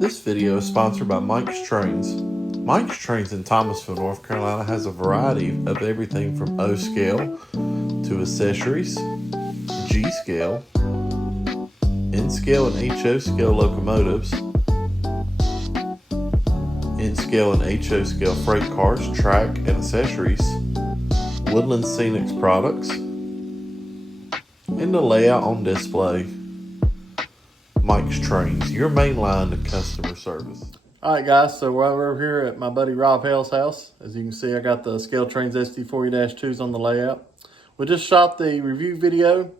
This video is sponsored by Mike's Trains. Mike's Trains in Thomasville, North Carolina has a variety of everything from O scale to accessories, G scale, N scale and HO scale locomotives, N scale and HO scale freight cars, track and accessories, Woodland Scenic products, and the layout on display. Mike's Trains, your main line to customer service. All right, guys, so we're over here at my buddy Rob Hale's house. As you can see, I got the Scale Trains SD40-2s on the layout. We just shot the review video,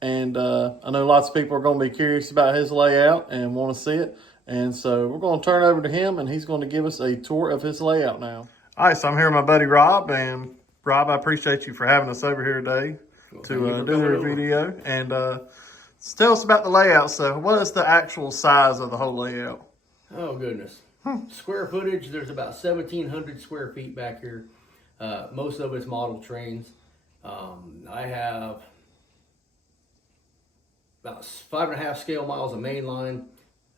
and I know lots of people are going to be curious about his layout and want to see it. And so we're going to turn it over to him, and he's going to give us a tour of his layout now. All right, so I'm here with my buddy Rob, and Rob, I appreciate you for having us over here today to do the video. And tell us about the layout. So what is the actual size of the whole layout? Oh, goodness. Square footage, there's about 1,700 square feet back here. Most of it's model trains. I have about 5.5 scale miles of main line.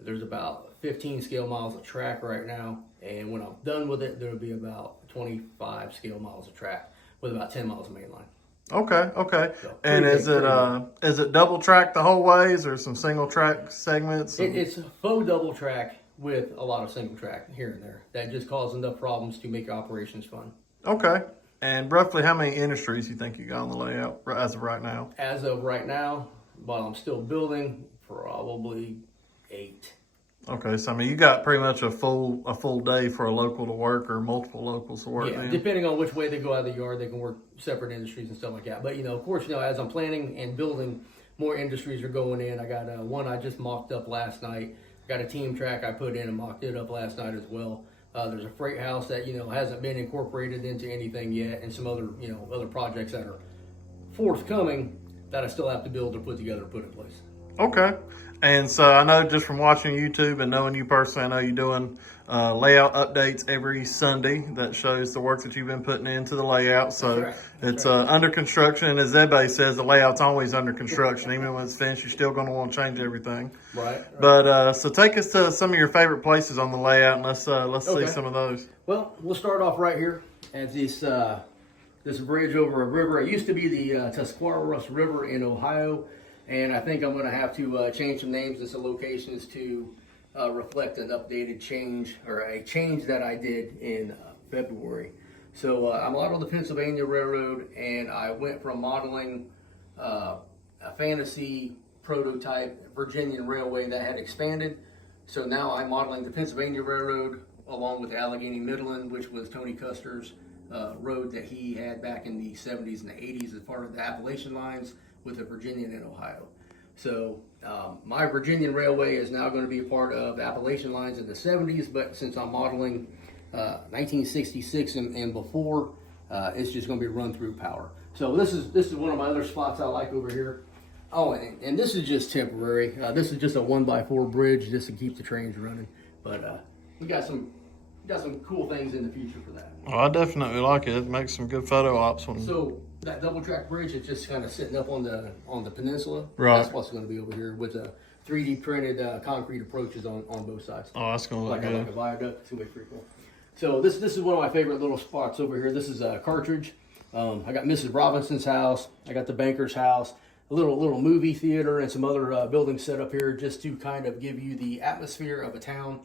There's about 15 scale miles of track right now. And when I'm done with it, there'll be about 25 scale miles of track with about 10 miles of main line. Okay. So and is it double track the whole way? Is there some single track segments? It's a faux double track with a lot of single track here and there. That just causes enough problems to make your operations fun. Okay. And roughly how many industries you think you got on the layout as of right now? As of right now, while I'm still building, probably 8. Okay, so I mean you got pretty much a full day for a local to work or multiple locals to work. Yeah, then. Depending on which way they go out of the yard, they can work separate industries and stuff like that. But of course, as I'm planning and building, more industries are going in. I got one I just mocked up last night. I got a team track I put in and mocked it up last night as well. There's a freight house that hasn't been incorporated into anything yet, and some other other projects that are forthcoming that I still have to build or put together and put in place. Okay. And so I know just from watching YouTube and knowing you personally, I know you're doing layout updates every Sunday that shows the work that you've been putting into the layout. So it's under construction. And as everybody says, the layout's always under construction. Even when it's finished, you're still going to want to change everything. Right. But so take us to some of your favorite places on the layout, and let's see some of those. Well, we'll start off right here at this bridge over a river. It used to be the Tuscarawas River in Ohio. And I think I'm going to have to change some names and some locations to reflect an updated change, or a change that I did in February. So I modeled the Pennsylvania Railroad, and I went from modeling a fantasy prototype Virginian Railway that had expanded. So now I'm modeling the Pennsylvania Railroad along with Allegheny Midland, which was Tony Custer's road that he had back in the 70s and the 80s as part of the Appalachian lines, with the Virginian in Ohio. So my Virginian Railway is now going to be a part of the Appalachian lines in the 70s, but since I'm modeling 1966 and before, it's just going to be run through power. So this is one of my other spots I like over here. Oh, and this is just temporary. This is just a 1x4 bridge just to keep the trains running. But we got some cool things in the future for that. Oh, I definitely like it. It makes some good photo ops. So that double track bridge is just kind of sitting up on the peninsula. Right. That's what's going to be over here with a 3D printed concrete approaches on both sides. Oh, that's going to look good. Like a viaduct. It's going to be pretty cool. So this is one of my favorite little spots over here. This is a Cartridge. I got Mrs. Robinson's house. I got the banker's house. A little movie theater and some other buildings set up here just to kind of give you the atmosphere of a town.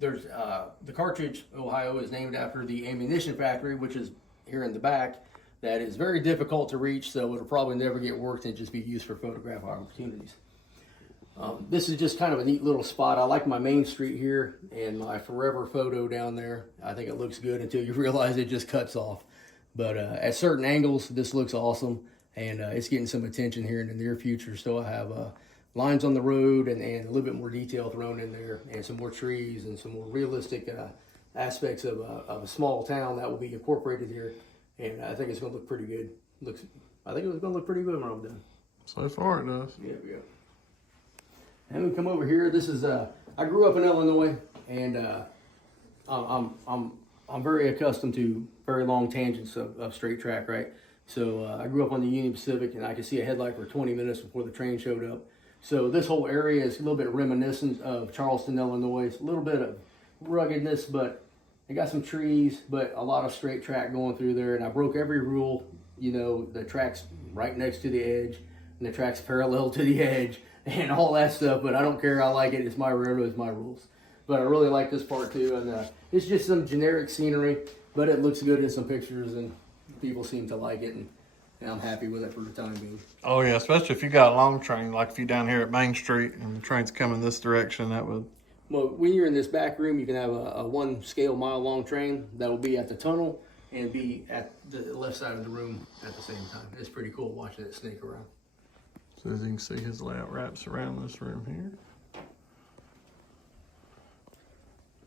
There's the Cartridge, Ohio, is named after the ammunition factory, which is here in the back. That is very difficult to reach, so it'll probably never get worked and just be used for photograph opportunities. This is just kind of a neat little spot. I like my main street here and my forever photo down there. I think it looks good until you realize it just cuts off. But at certain angles, this looks awesome, and it's getting some attention here in the near future. So I have lines on the road and a little bit more detail thrown in there, and some more trees and some more realistic aspects of a small town that will be incorporated here. And I think it's going to look pretty good. I think it's going to look pretty good when I'm done. So far it does. Yeah. And we come over here. This is I grew up in Illinois, and I'm very accustomed to very long tangents of straight track, right? So I grew up on the Union Pacific, and I could see a headlight for 20 minutes before the train showed up. So this whole area is a little bit reminiscent of Charleston, Illinois. A little bit of ruggedness, but they got some trees, but a lot of straight track going through there. And I broke every rule. You know, the track's right next to the edge, and the track's parallel to the edge, and all that stuff. But I don't care. I like it. It's my railroad. It's my rules. But I really like this part too. And it's just some generic scenery, but it looks good in some pictures, and people seem to like it. And I'm happy with it for the time being. Oh yeah, especially if you got a long train, like if you're down here at Main Street and the train's coming this direction, that would. Well, when you're in this back room, you can have a 1 scale mile long train that will be at the tunnel and be at the left side of the room at the same time. It's pretty cool watching it snake around. So as you can see, his layout wraps around this room here.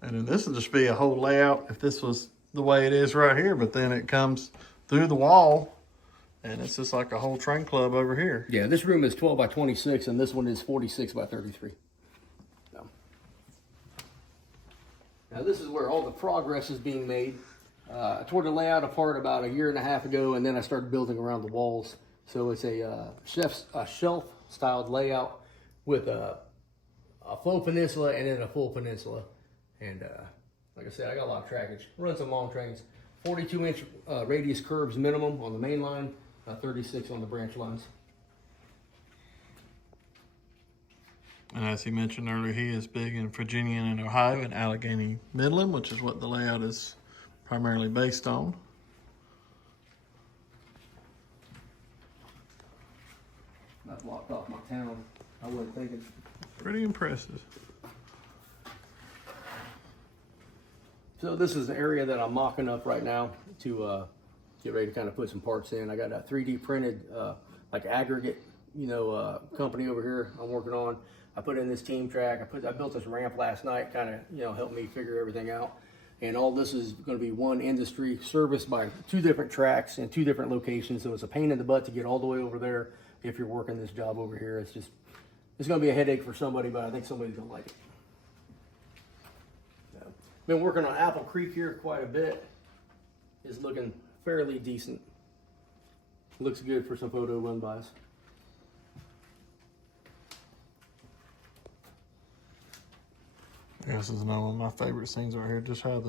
And then this would just be a whole layout if this was the way it is right here, but then it comes through the wall and it's just like a whole train club over here. Yeah, this room is 12 by 26 and this one is 46 by 33. So. Now this is where all the progress is being made. I tore the layout apart about 1.5 years ago, and then I started building around the walls. So it's a shelf-styled layout with a faux peninsula and then a full peninsula. And like I said, I got a lot of trackage. Run some long trains. 42-inch radius curves minimum on the main line, 36 on the branch lines. And as he mentioned earlier, he is big in Virginia and Ohio and Allegheny Midland, which is what the layout is primarily based on. I've blocked off my town. I wasn't thinking. Pretty impressive. So this is the area that I'm mocking up right now to get ready to kind of put some parts in. I got a 3D printed like aggregate, company over here I'm working on. I put in this team track. I built this ramp last night, kind of, helped me figure everything out. And all this is going to be one industry serviced by 2 different tracks in 2 different locations. So it's a pain in the butt to get all the way over there if you're working this job over here. It's going to be a headache for somebody, but I think somebody's going to like it. So, been working on Apple Creek here quite a bit. It's looking fairly decent. Looks good for some photo run-bys. This is another one of my favorite scenes right here. Just how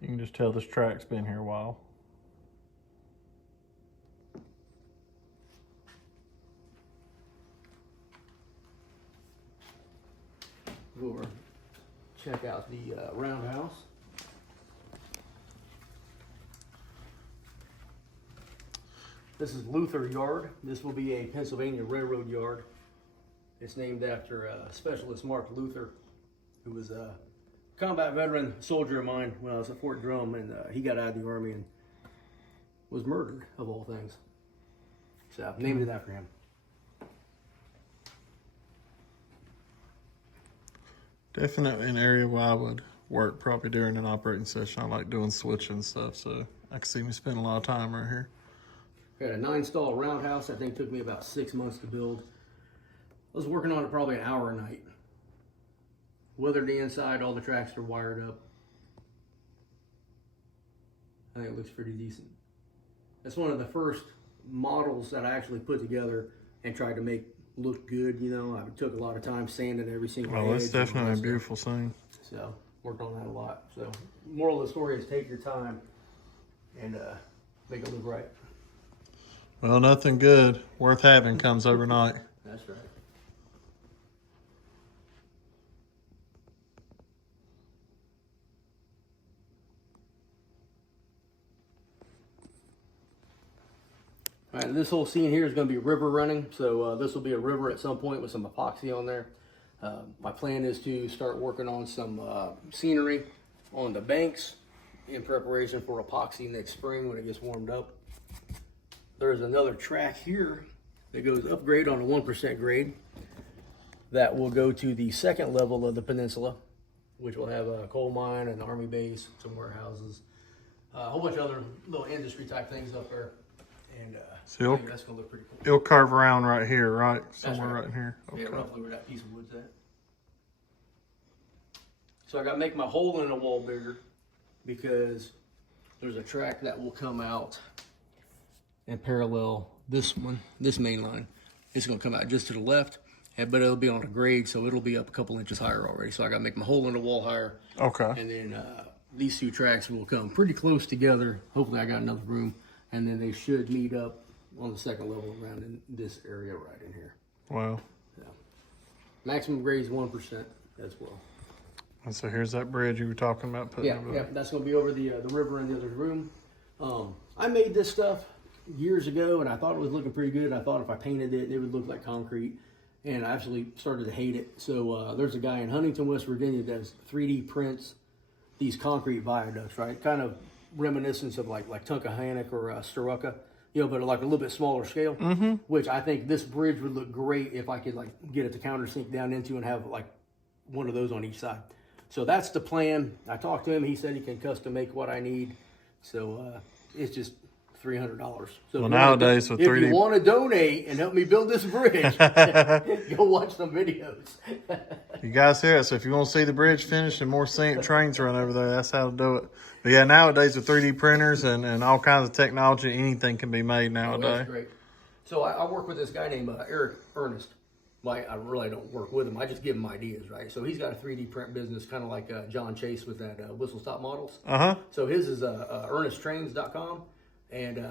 you can just tell this track's been here a while. Go over, check out the roundhouse. This is Luther Yard. This will be a Pennsylvania Railroad yard. It's named after Specialist Mark Luther, who was a combat veteran soldier of mine when I was at Fort Drum, and he got out of the Army and was murdered, of all things. So I named it after him. Definitely an area where I would work probably during an operating session. I like doing switching and stuff, so I can see me spend a lot of time right here. Got a 9-stall roundhouse. I think took me about 6 months to build. I was working on it probably an hour a night. Weathered the inside, all the tracks are wired up. I think it looks pretty decent. That's one of the first models that I actually put together and tried to make look good. I took a lot of time sanding every single edge. Oh, it's definitely a beautiful scene. So, worked on that a lot. So, moral of the story is take your time and make it look right. Well, nothing good worth having comes overnight. That's right. All right, this whole scene here is going to be river running. So this will be a river at some point with some epoxy on there. My plan is to start working on some scenery on the banks in preparation for epoxy next spring when it gets warmed up. There's another track here that goes upgrade on a 1% grade that will go to the second level of the peninsula, which will have a coal mine, an army base, some warehouses, a whole bunch of other little industry type things up there. And so I think that's gonna look pretty cool. It'll curve around right here, right? Somewhere right in here. Okay. Yeah, roughly where that piece of wood's at. So I gotta make my hole in the wall bigger because there's a track that will come out and parallel this one, this main line. It's gonna come out just to the left, but it'll be on a grade, so it'll be up a couple inches higher already. So I got to make my hole in the wall higher. Okay. And then these two tracks will come pretty close together. Hopefully I got enough room. And then they should meet up on the second level around in this area right in here. Wow. Yeah. Maximum grade is 1% as well. And so here's that bridge you were talking about putting over Yeah, there. that's going to be over the river in the other room. I made this stuff years ago, and I thought it was looking pretty good. I thought if I painted it, it would look like concrete, and I actually started to hate it. So there's a guy in Huntington, West Virginia, that does 3D prints these concrete viaducts, right? Kind of reminiscence of like Tunkhannock or Sturruca, but like a little bit smaller scale. Mm-hmm. Which I think this bridge would look great if I could like get it to countersink down into and have like one of those on each side. So that's the plan. I talked to him. He said he can custom make what I need. So it's just $300. So Well, nowadays with 3D, if you want to donate and help me build this bridge, go watch some videos. you guys hear it. So if you want to see the bridge finished and more scenic trains run over there, that's how to do it. But yeah, nowadays with 3D printers and all kinds of technology, anything can be made Oh, nowadays. that's great. So I work with this guy named Eric Ernest. Well, I really don't work with him. I just give him ideas, right? So he's got a 3D print business, kind of like John Chase with that whistle stop models. So his is ernesttrains.com. And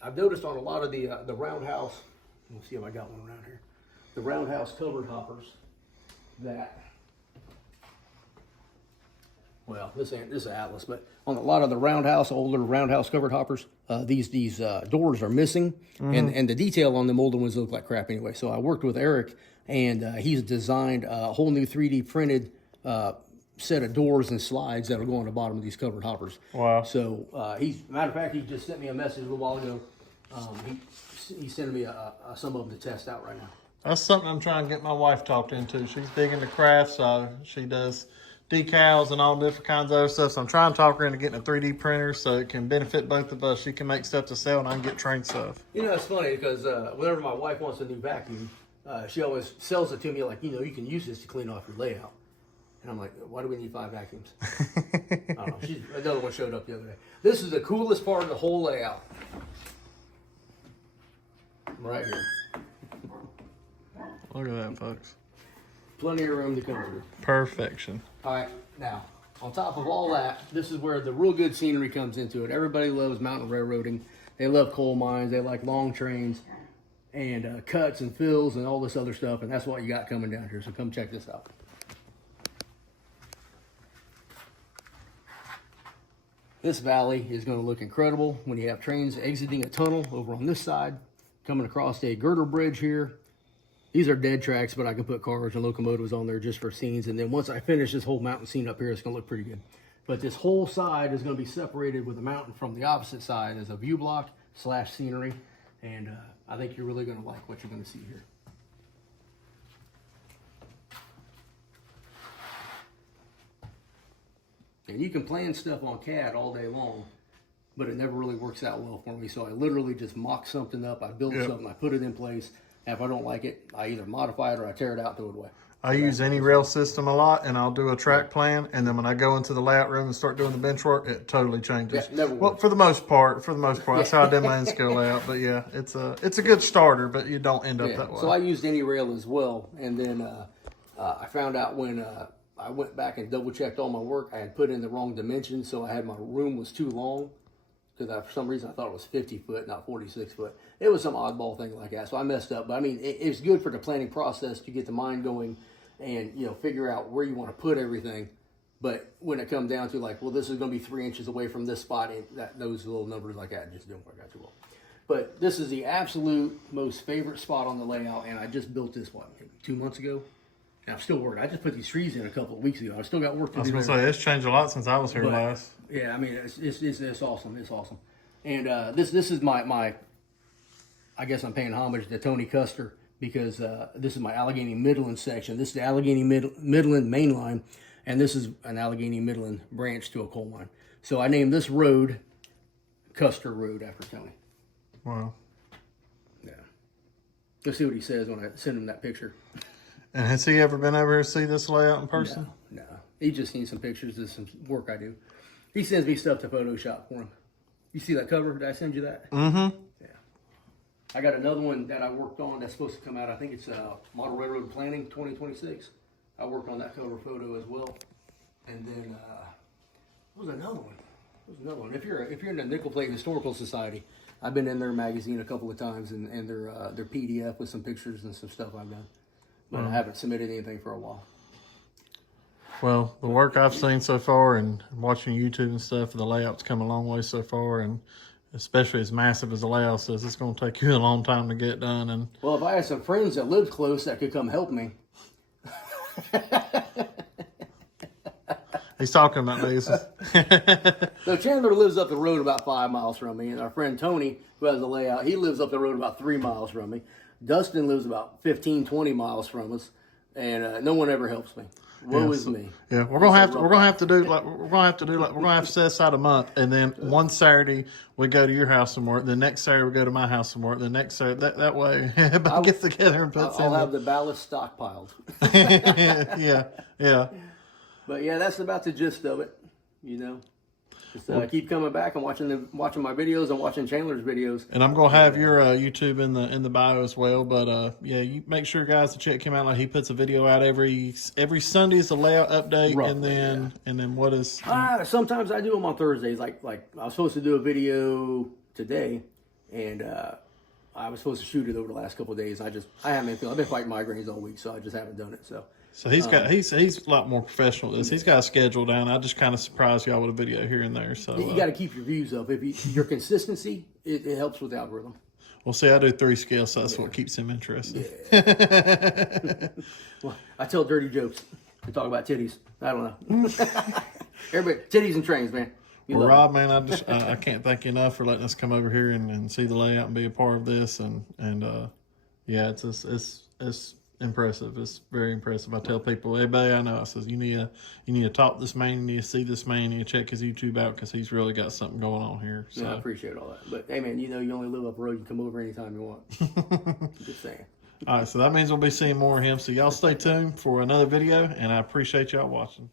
I've noticed on a lot of the roundhouse, let's see if I got one around here, the roundhouse covered hoppers that, well, this is Atlas, but on a lot of the older roundhouse covered hoppers, these doors are missing, and the detail on them older ones look like crap anyway. So I worked with Eric, and he's designed a whole new 3D printed set of doors and slides that'll go on the bottom of these covered hoppers. Wow. So matter of fact, he just sent me a message a little while ago. He's sending me some of them to test out right now. That's something I'm trying to get my wife talked into. She's big into crafts, so she does decals and all different kinds of other stuff. So I'm trying to talk her into getting a 3D printer so it can benefit both of us. She can make stuff to sell and I can get train stuff. It's funny because whenever my wife wants a new vacuum, she always sells it to me like, you can use this to clean off your layout. And I'm like, why do we need 5 vacuums? I don't know. Another one showed up the other day. This is the coolest part of the whole layout. Right here. Look at that, folks. Plenty of room to come through. Perfection. All right, now, on top of all that, this is where the real good scenery comes into it. Everybody loves mountain railroading. They love coal mines. They like long trains and cuts and fills and all this other stuff. And that's what you got coming down here. So come check this out. This valley is going to look incredible when you have trains exiting a tunnel over on this side, coming across a girder bridge here. These are dead tracks, but I can put cars and locomotives on there just for scenes. And then once I finish this whole mountain scene up here, it's going to look pretty good. But this whole side is going to be separated with the mountain from the opposite side as a view block / scenery. And I think you're really going to like what you're going to see here. And you can plan stuff on CAD all day long, but it never really works out well for me. So I literally just mock something up. I build something, I put it in place. And if I don't like it, I either modify it or I tear it out and throw it away. I use any rail system a lot, and I'll do a track plan, and then when I go into the layout room and start doing the bench work, it totally changes. Yeah, never well, works. for the most part, that's how I did my in-scale layout. But yeah, it's a good starter, but you don't end up that way. So I used any rail as well, and then I found out when I went back and double checked all my work, I had put in the wrong dimensions, so I had my room was too long. Because for some reason I thought it was 50 foot, not 46 foot. It was some oddball thing like that, so I messed up. But I mean, it's good for the planning process to get the mind going and figure out where you want to put everything. But when it comes down to like, well, this is going to be 3 inches away from this spot, and those little numbers like that just don't work out too well. But this is the absolute most favorite spot on the layout, and I just built this, maybe 2 months ago? And I'm still working. I just put these trees in a couple of weeks ago. I still got work to do. I was going to say, it's changed a lot since I was here last. Yeah, I mean, it's awesome. It's awesome. And this is my I guess I'm paying homage to Tony Custer because this is my Allegheny Midland section. This is the Allegheny Midland main line, and this is an Allegheny Midland branch to a coal mine. So I named this road Custer Road after Tony. Wow. Yeah. Let's see what he says when I send him that picture. And has he ever been over here to see this layout in person? No. He just seen some pictures of some work I do. He sends me stuff to Photoshop for him. You see that cover? Did I send you that? Mm-hmm. Yeah. I got another one that I worked on that's supposed to come out. I think it's Model Railroad Planning 2026. I worked on that cover photo as well. And then what was another one? If you're in the Nickel Plate Historical Society, I've been in their magazine a couple of times and their PDF with some pictures and some stuff I've done. But I haven't submitted anything for a while. Well, the work I've seen so far and watching YouTube and stuff, the layout's come a long way so far, and especially as massive as the layout is, it's going to take you a long time to get done. And well, if I had some friends that lived close that could come help me. He's talking about these. So Chandler lives up the road about 5 miles from me, and our friend Tony, who has the layout, he lives up the road about 3 miles from me. Dustin lives about 15, 20 miles from us, and no one ever helps me. Woe is me. Yeah, we're gonna have to set aside a month, and then one Saturday we go to your house some work. The next Saturday we go to my house some work. The next Saturday that way everybody gets together and puts in. I'll have the ballast stockpiled. yeah. But yeah, that's about the gist of it. Just keep coming back and watching my videos and watching Chandler's videos. And I'm gonna have your YouTube in the bio as well. But yeah, you make sure guys to check him out. Like he puts a video out every Sunday is a layout update, roughly, and then what is? Sometimes I do them on Thursdays. Like I was supposed to do a video today, and I was supposed to shoot it over the last couple of days. I haven't. I've been fighting migraines all week, so I just haven't done it. So he's a lot more professional at this. He's got a schedule down. I just kind of surprise y'all with a video here and there. So you got to keep your views up. Your consistency, it helps with the algorithm. Well, see, I do 3 scales, so that's what keeps him interested. Yeah. Well, I tell dirty jokes to talk about titties. I don't know. Everybody, titties and trains, man. Well, Rob, man, I can't thank you enough for letting us come over here and see the layout and be a part of this. And yeah, it's impressive. It's very impressive. I tell people, everybody I know, I says, you need to talk to this man, you need to see this man, you need to check his YouTube out because he's really got something going on here. So yeah, I appreciate all that. But hey, man, you only live up the road. You can come over anytime you want. Just saying. All right, so that means we'll be seeing more of him. So y'all stay tuned for another video, and I appreciate y'all watching.